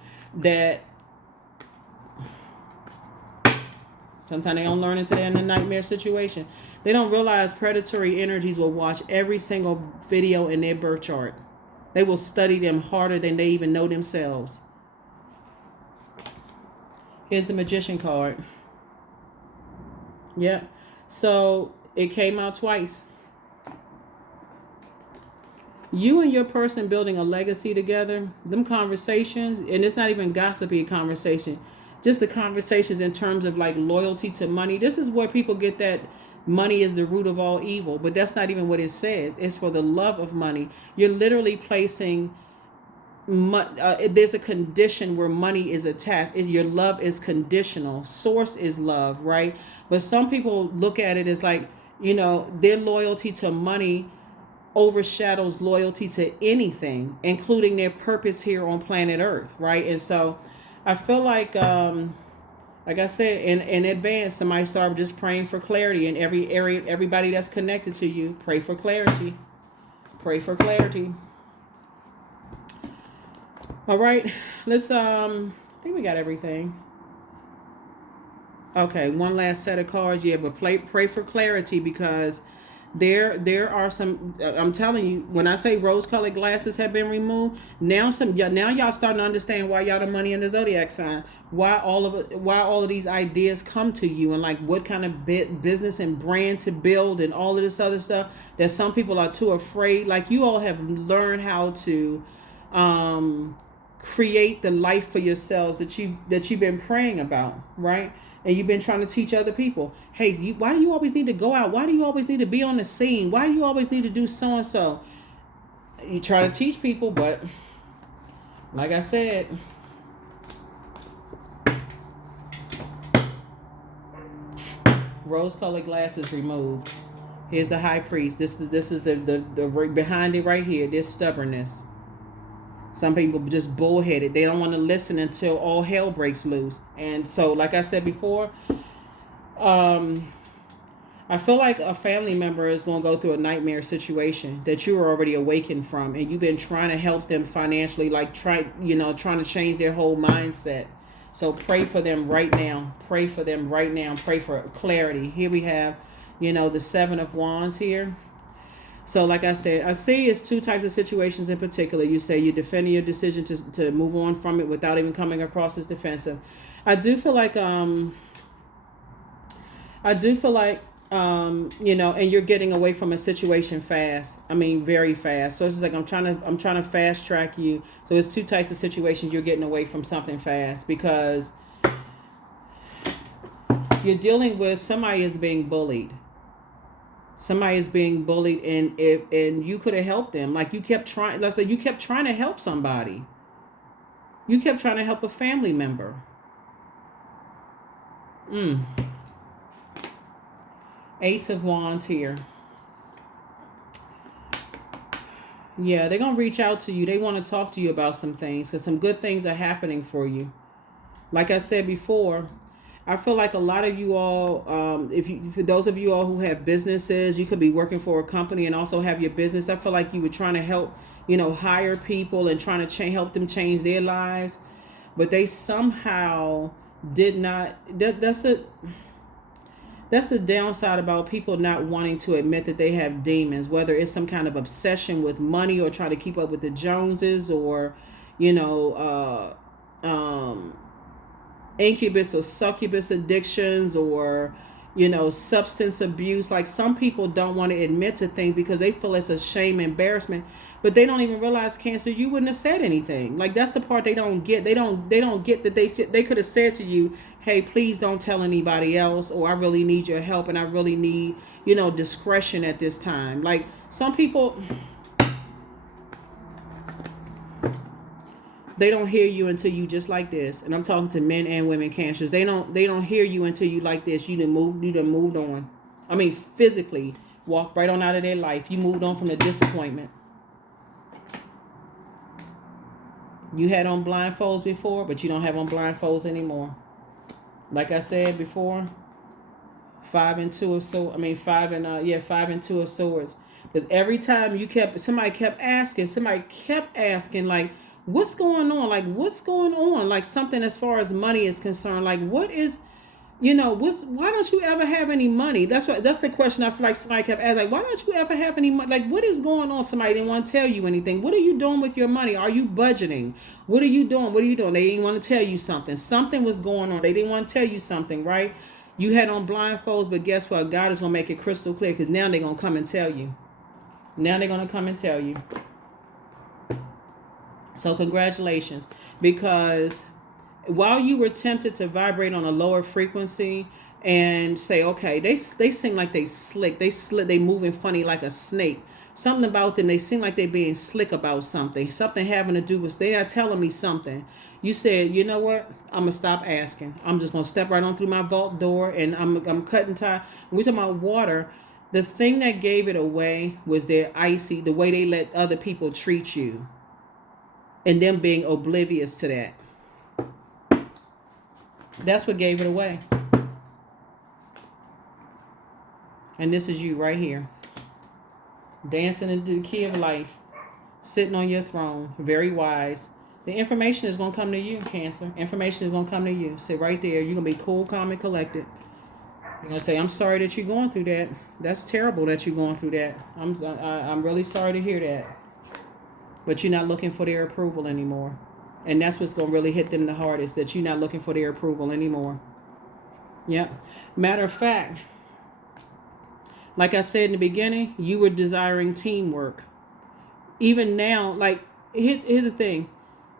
sometimes they don't learn until they're in a nightmare situation. They don't realize predatory energies will watch every single video in their birth chart. They will study them harder than they even know themselves. Here's the Magician card. Yep. So it came out twice. You and your person building a legacy together, them conversations, and it's not even gossipy conversation, just the conversations in terms of like loyalty to money. This is where people get that money is the root of all evil, but that's not even what it says. It's for the love of money. You're literally placing, there's a condition where money is attached. Your love is conditional. Source is love, right? But some people look at it as like, their loyalty to money overshadows loyalty to anything, including their purpose here on planet Earth, right? And so I feel like I said, in advance, somebody start just praying for clarity in every area. Everybody that's connected to you, pray for clarity. Pray for clarity. All right, let's I think we got everything. Okay, one last set of cards. Yeah, but pray for clarity, because there are some. I'm telling you, when I say rose-colored glasses have been removed, now y'all starting to understand why y'all the money in the zodiac sign. Why all of these ideas come to you, and like what kind of business and brand to build, and all of this other stuff that some people are too afraid. Like, you all have learned how to um create the life for yourselves that you've been praying about, right? And you've been trying to teach other people. Hey, why do you always need to go out? Why do you always need to be on the scene? Why do you always need to do so and so? You try to teach people, but like I said, rose-colored glasses removed. Here's the high priest. This is the right behind it right here. This stubbornness. Some people just bullheaded. They don't want to listen until all hell breaks loose. And so, like I said before, I feel like a family member is going to go through a nightmare situation that you were already awakened from, and you've been trying to help them financially, like trying to change their whole mindset. So pray for them right now. Pray for them right now. Pray for clarity. Here we have, the Seven of Wands here. So like I said, I see it's two types of situations in particular. You say you're defending your decision to move on from it without even coming across as defensive. I do feel like and you're getting away from a situation fast. I mean, very fast. So it's just like I'm trying to fast track you. So it's two types of situations. You're getting away from something fast because you're dealing with somebody is being bullied. Somebody is being bullied, and you could have helped them. Like, you kept trying. Let's say you kept trying to help somebody. You kept trying to help a family member. Ace of Wands here. Yeah, they're going to reach out to you. They want to talk to you about some things because some good things are happening for you. Like I said before, I feel like a lot of you all, for those of you all who have businesses, you could be working for a company and also have your business. I feel like you were trying to help, hire people and trying to help them change their lives. But they somehow did not. That's the downside about people not wanting to admit that they have demons, whether it's some kind of obsession with money or trying to keep up with the Joneses, or, incubus or succubus addictions, or substance abuse. Like, some people don't want to admit to things because they feel it's a shame, embarrassment, but they don't even realize, Cancer, you wouldn't have said anything. Like, that's the part they don't get. They don't get that they could have said to you, hey, please don't tell anybody else, or I really need your help and I really need discretion at this time. Like, some people, they don't hear you until you just like this. And I'm talking to men and women, Cancers. They don't hear you until you like this. You done moved on. I mean, physically walked right on out of their life. You moved on from the disappointment. You had on blindfolds before, but you don't have on blindfolds anymore. Like I said before, 5 and 2 of swords. I mean, 5 and 2 of swords. Because every time somebody kept asking, like, what's going on? Like, what's going on? Like, something as far as money is concerned. Like, what is, why don't you ever have any money? That's the question I feel like somebody kept asking. Like, why don't you ever have any money? Like, what is going on? Somebody didn't want to tell you anything. What are you doing with your money? Are you budgeting? What are you doing? They didn't want to tell you something. Something was going on. They didn't want to tell you something, right? You had on blindfolds, but guess what? God is going to make it crystal clear, because now they're going to come and tell you. So congratulations, because while you were tempted to vibrate on a lower frequency and say, okay, they seem like they slick. They moving funny like a snake. Something about them, they seem like they being slick about something. Something having to do with, they are telling me something. You said, you know what? I'm going to stop asking. I'm just going to step right on through my vault door, and I'm cutting tie. When we're talking about water, the thing that gave it away was their icy, the way they let other people treat you, and them being oblivious to that. That's what gave it away. And this is you right here, dancing into the key of life, sitting on your throne, very wise, The information is going to come to you, Cancer. Information is going to come to you. Sit right there. You're going to be cool, calm, and collected. You're going to say, I'm sorry that you're going through that. That's terrible that you're going through that. I'm really sorry to hear that. But you're not looking for their approval anymore. And that's what's going to really hit them the hardest, that you're not looking for their approval anymore. Yep. Matter of fact, like I said in the beginning, you were desiring teamwork. Even now, like, here's the thing.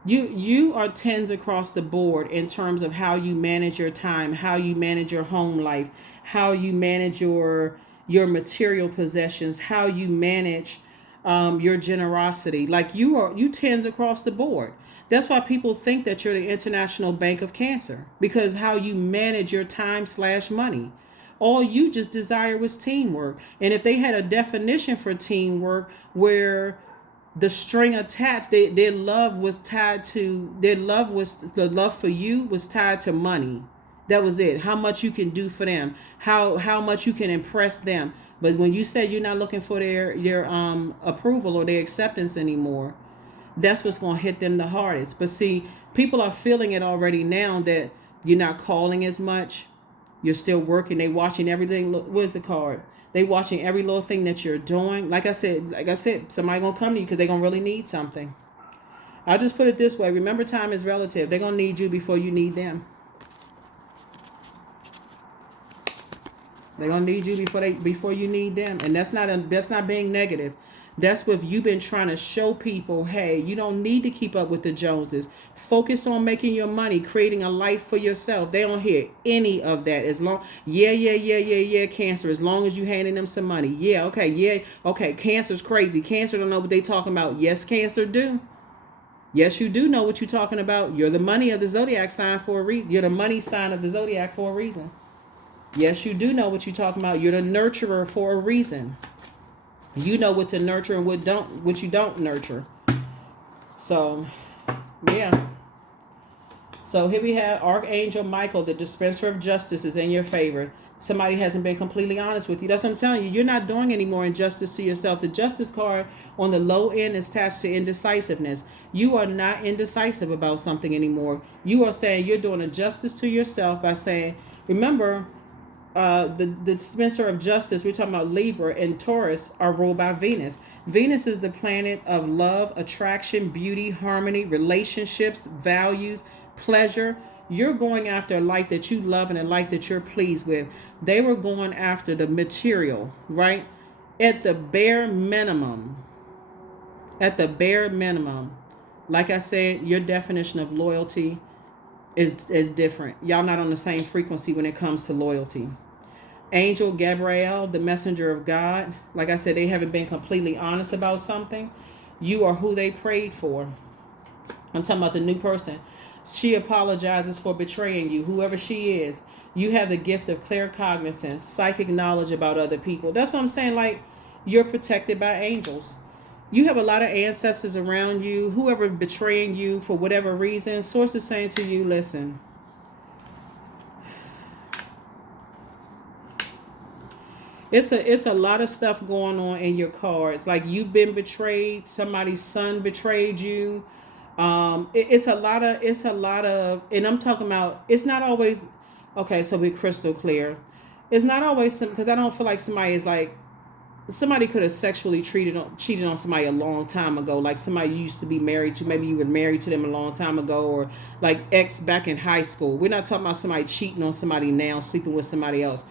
You are tens across the board in terms of how you manage your time, how you manage your home life, how you manage your material possessions, how you manage your generosity. Like, you tens across the board. That's why people think that you're the International Bank of Cancer, because how you manage your time/money. All you just desire was teamwork. And if they had a definition for teamwork where the string attached, their love was tied to, the love for you was tied to money. That was it. How much you can do for them, how much you can impress them. But when you said you're not looking for their approval or their acceptance anymore, that's what's going to hit them the hardest. But see, people are feeling it already now that you're not calling as much. You're still working. They watching everything. Where's the card? They watching every little thing that you're doing. Like I said, somebody going to come to you because they're going to really need something. I'll just put it this way. Remember, time is relative. They're going to need you before you need them. They're going to need you before you need them. And that's not being negative. That's what you've been trying to show people. Hey, you don't need to keep up with the Joneses. Focus on making your money, creating a life for yourself. They don't hear any of that. As long, Cancer. As long as you handing them some money. Okay. Cancer's crazy. Cancer don't know what they talking about. Yes, Cancer do. Yes, you do know what you're talking about. You're the money of the Zodiac sign for a reason. You're the money sign of the Zodiac for a reason. Yes, you do know what you're talking about. You're the nurturer for a reason. You know what to nurture and what you don't nurture. So, yeah. So here we have Archangel Michael, the dispenser of justice, is in your favor. Somebody hasn't been completely honest with you. That's what I'm telling you. You're not doing any more injustice to yourself. The justice card on the low end is attached to indecisiveness. You are not indecisive about something anymore. You are saying you're doing a justice to yourself by saying, remember, the dispenser of justice, we're talking about Libra and Taurus, are ruled by Venus. Venus is the planet of love, attraction, beauty, harmony, relationships, values, pleasure. You're going after a life that you love and a life that you're pleased with. They were going after the material, right? At the bare minimum, like I said, your definition of loyalty is different. Y'all not on the same frequency when it comes to loyalty. Angel Gabriel, the messenger of God, like I said, they haven't been completely honest about something. You are who they prayed for. I'm talking about the new person. She apologizes for betraying you, whoever she is. You have the gift of clear cognizance, psychic knowledge about other people. That's what I'm saying. Like, you're protected by angels. You have a lot of ancestors around you. Whoever betraying you for whatever reason, source is saying to you, listen. It's a lot of stuff going on in your cards. Like, you've been betrayed. Somebody's son betrayed you. It's a lot of, and I'm talking about, it's not always, okay, so be crystal clear. It's not always, because I don't feel like somebody is like, somebody could have sexually cheated on somebody a long time ago. Like somebody you used to be married to. Maybe you were married to them a long time ago, or like ex back in high school. We're not talking about somebody cheating on somebody now, sleeping with somebody else.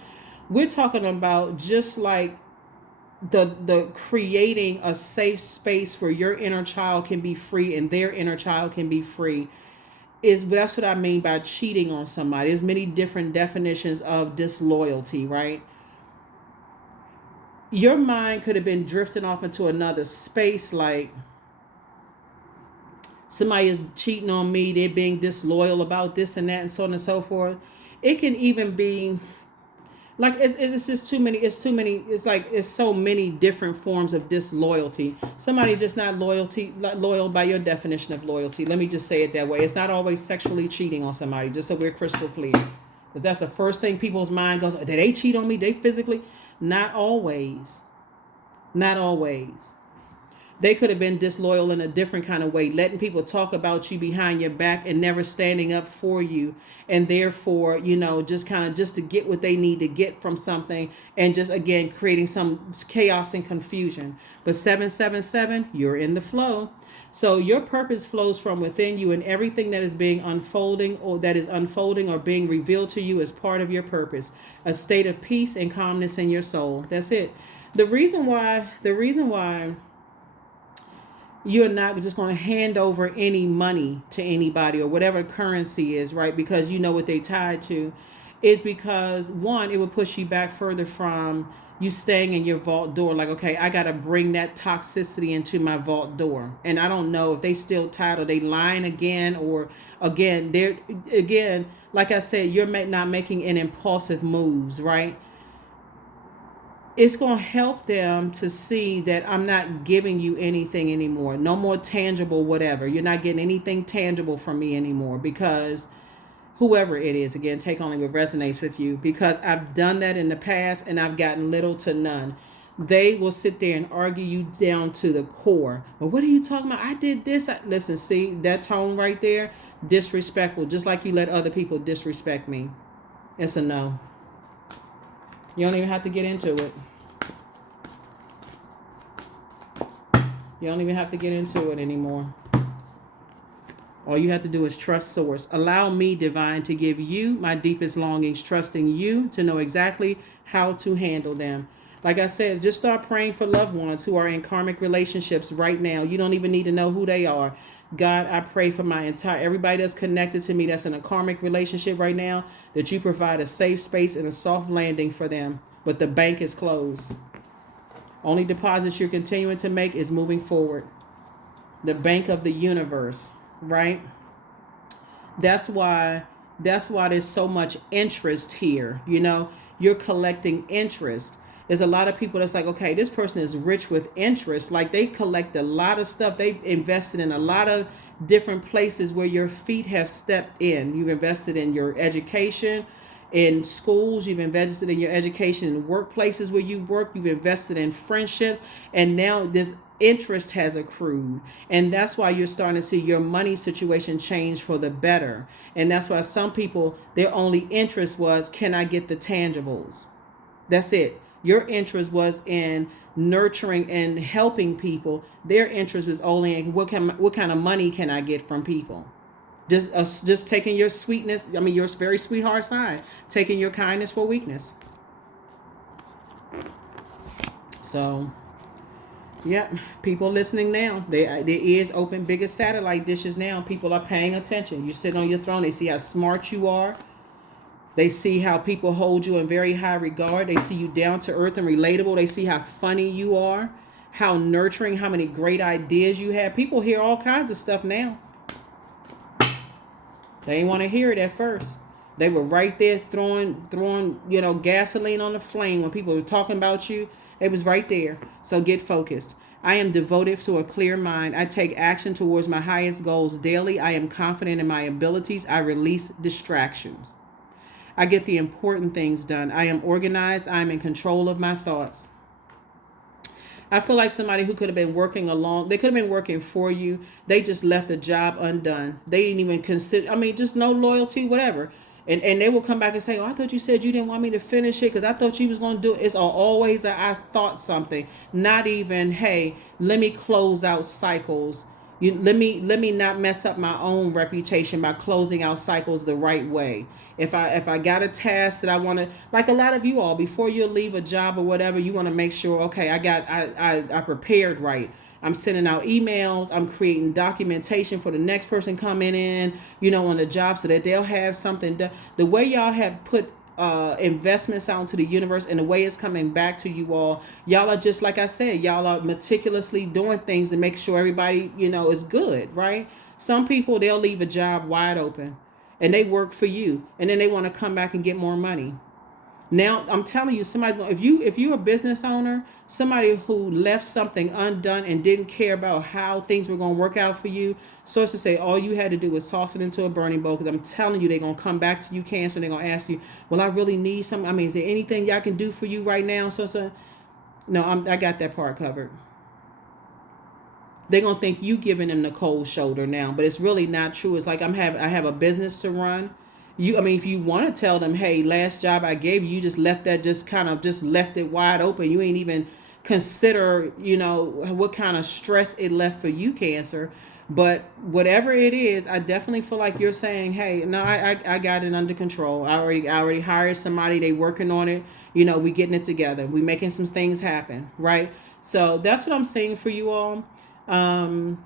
We're talking about just like the creating a safe space where your inner child can be free and their inner child can be free. That's what I mean by cheating on somebody. There's many different definitions of disloyalty, right? Your mind could have been drifting off into another space, like somebody is cheating on me, they're being disloyal about this and that and so on and so forth. It can even be like it's just too many. It's like it's so many different forms of disloyalty. Somebody just not loyal by your definition of loyalty. Let me just say it that way. It's not always sexually cheating on somebody, just so we're crystal clear. Because that's the first thing people's mind goes, did they cheat on me? They physically? Not always. Not always. They could have been disloyal in a different kind of way, letting people talk about you behind your back and never standing up for you. And therefore, just kind of just to get what they need to get from something, and just again creating some chaos and confusion. But 777, you're in the flow. So your purpose flows from within you, and everything that is being unfolding or that is unfolding or being revealed to you is part of your purpose. A state of peace and calmness in your soul. That's it. The reason why you're not just going to hand over any money to anybody or whatever currency is, right? Because you know what they tied to, is because one, it would push you back further from you staying in your vault door. Like, okay, I got to bring that toxicity into my vault door. And I don't know if they still tied or they lying again, or again, like I said, you're not making an impulsive moves, right? It's going to help them to see that I'm not giving you anything anymore. No more tangible whatever. You're not getting anything tangible from me anymore, because whoever it is, again, take only what resonates with you, because I've done that in the past and I've gotten little to none. They will sit there and argue you down to the core. Well, what are you talking about? I did this. Listen, see that tone right there? Disrespectful, just like you let other people disrespect me. It's a no. You don't even have to get into it. You don't even have to get into it anymore. All you have to do is trust source. Allow me, divine, to give you my deepest longings, trusting you to know exactly how to handle them. Like I said, just start praying for loved ones who are in karmic relationships right now. You don't even need to know who they are. God, I pray for everybody that's connected to me that's in a karmic relationship right now, that you provide a safe space and a soft landing for them. But the bank is closed. Only deposits you're continuing to make is moving forward. The bank of the universe, right? That's why there's so much interest here. You're collecting interest. There's a lot of people that's like, okay, this person is rich with interest. Like, they collect a lot of stuff. They've invested in a lot of different places where your feet have stepped in. You've invested in your education, in schools. You've invested in your education in workplaces where you work. You've invested in friendships. And now this interest has accrued. And that's why you're starting to see your money situation change for the better. And that's why some people, their only interest was, can I get the tangibles? That's it. Your interest was in nurturing and helping people. Their interest was only in what kind of money can I get from people. Just taking your sweetness, your very sweetheart side, taking your kindness for weakness. So, yeah, people listening now, their ears open big as satellite dishes now. People are paying attention. You sit on your throne. They see how smart you are. They see how people hold you in very high regard. They see you down to earth and relatable. They see how funny you are, how nurturing, how many great ideas you have. People hear all kinds of stuff now. They didn't want to hear it at first. They were right there throwing gasoline on the flame when people were talking about you. It was right there. So get focused. I am devoted to a clear mind. I take action towards my highest goals daily. I am confident in my abilities. I release distractions. I get the important things done. I am organized. I am in control of my thoughts. I feel like somebody who could have been working they could have been working for you. They just left the job undone. They didn't even consider, just no loyalty, whatever. And they will come back and say, oh, I thought you said you didn't want me to finish it because I thought you was going to do it. It's always I thought something. Not even, hey, let me close out cycles. Let me not mess up my own reputation by closing out cycles the right way. If I got a task that I want to, like a lot of you all, before you leave a job or whatever, you want to make sure, okay, I prepared right. I'm sending out emails. I'm creating documentation for the next person coming in, on the job so that they'll have something done. The way y'all have put investments out into the universe and the way it's coming back to you all, y'all are just, like I said, y'all are meticulously doing things to make sure everybody, is good, right? Some people, they'll leave a job wide open and they work for you and then they want to come back and get more money. Now, I'm telling you, if you're a business owner, somebody who left something undone and didn't care about how things were going to work out for you, sources say all you had to do was toss it into a burning bowl, because I'm telling you, they're going to come back to you, Cancer, and they're going to ask you, well, I really need something. Is there anything y'all can do for you right now? No, I got that part covered. they're gonna think you giving them the cold shoulder now, but it's really not true. It's like I have a business to run. I mean, if you want to tell them, hey, last job I gave you, you just left that, just kind of just left it wide open. You ain't even consider, what kind of stress it left for you, Cancer. But whatever it is, I definitely feel like you're saying, hey, no, I got it under control. I already hired somebody. They working on it. We getting it together. We making some things happen, right? So that's what I'm saying for you all. And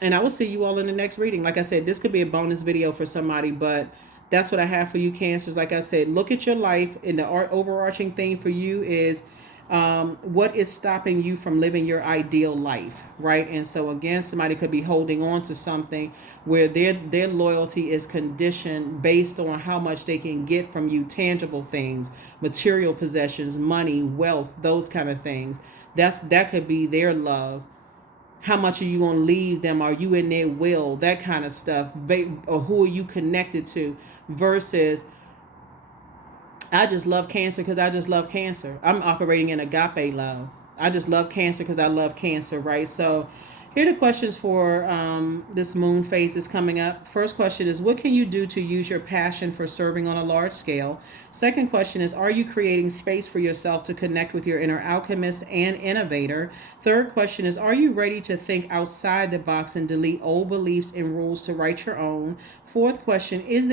I will see you all in the next reading. Like I said, this could be a bonus video for somebody, but that's what I have for you, Cancers. Like I said, look at your life, and the overarching thing for you is what is stopping you from living your ideal life, right? And so again, somebody could be holding on to something where their loyalty is conditioned based on how much they can get from you, tangible things, material possessions, money, wealth, those kind of things. That could be their love. How much are you going to leave them? Are you in their will? That kind of stuff. Or who are you connected to? Versus, I just love Cancer because I just love Cancer. I'm operating in agape love. I just love Cancer because I love Cancer, right? So here are the questions for this moon phase is coming up. First question is, what can you do to use your passion for serving on a large scale? Second question is, are you creating space for yourself to connect with your inner alchemist and innovator? Third question is, are you ready to think outside the box and delete old beliefs and rules to write your own? Fourth question, is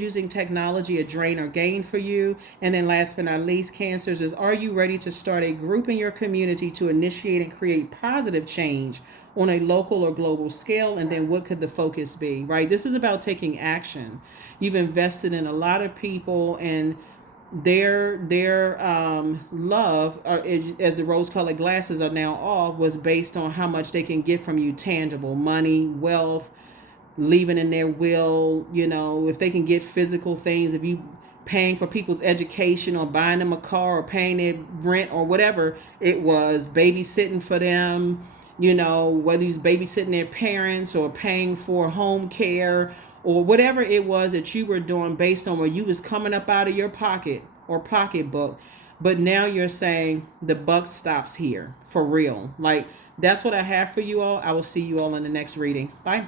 using technology a drain or gain for you? And then last but not least, Cancers, is, are you ready to start a group in your community to initiate and create positive change on a local or global scale? And then what could the focus be, right? This is about taking action. You've invested in a lot of people, and their love, as the rose-colored glasses are now off, was based on how much they can get from you, tangible money, wealth, leaving in their will. If they can get physical things, if you paying for people's education or buying them a car or paying their rent or whatever it was, babysitting for them, whether he's babysitting their parents or paying for home care or whatever it was that you were doing based on where you was coming up out of your pocket or pocketbook. But now you're saying the buck stops here for real. Like, that's what I have for you all. I will see you all in the next reading. Bye.